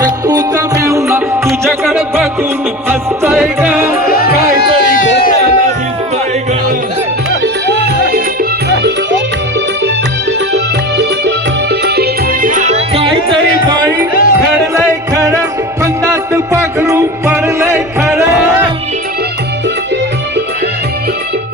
चक्कूचा मेवना तुझ्याकडे बघून हसतोय ग काहीतरी घोटाळा दिसतोय ग काहीतरी बाई घडलंय खरं पन्नात पाखरू पडलंय खरं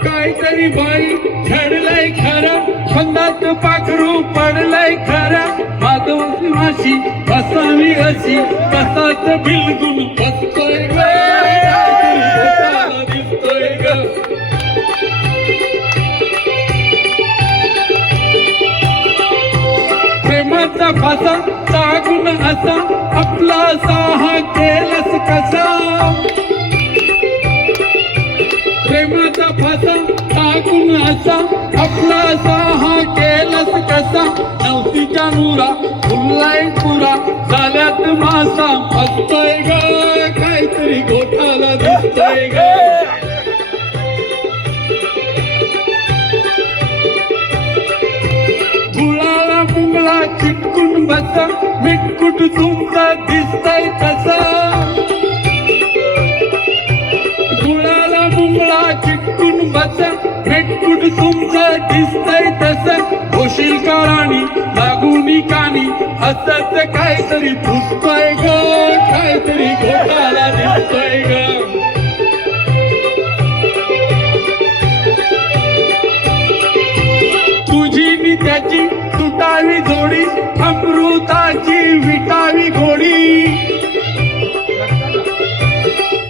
काहीतरी बाई घडलंय खरं पन्नात पाखरू पडलंय खरं माधवची माशी बसावी अशी कसाच बिलगुन बसतोय ग दिसतोय ग प्रेमाचा फासा टाकून असा आपला साहा केलस कसा प्रेमाचा फासा टाकून असा आपला साहा केलस कसा नवतीच्या नूरा फुललाय पुरा झाल्यात मासा हसतोय ग काहीतरी घोटाळा दिसतोय ग गुळाला मुंगळा चिटकून बसा मिटकुट तुमचा दिसतंय तसा गुळाला मुंगळा चिटकून बसा मिटकुट तुमचं दिसतंय तसं होशील का राणी लागूनी कानी असंच काहीतरी फुसतोय ग काहीतरी घोटाळा दिसतोय ग तुझी नि त्याची तुटावी जोडी अमृताची विटावी घोडी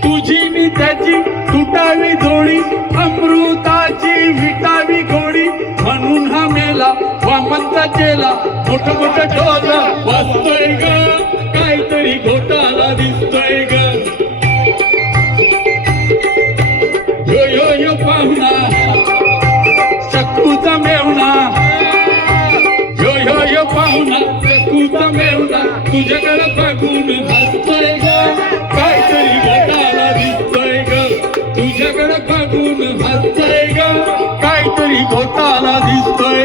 तुझी नि त्याची तुटावी जोडी अमृताची विटावी घोडी म्हणून हा मेला वामनचा चेला मोठं मोठं ढोल वाजतोय ग काहीतरी घोटाळा दिसतोय ग यो यो यो पाहुणा चक्कूचा मेवणा यो यो यो पाहुणा चक्कूचा मेवणा तुझ्याकडे बघून हसतोय ग काहीतरी घोटाळा दिसतोय ग तुझ्याकडे बघून हसतोय ग काहीतरी घोटाळा दिसतोय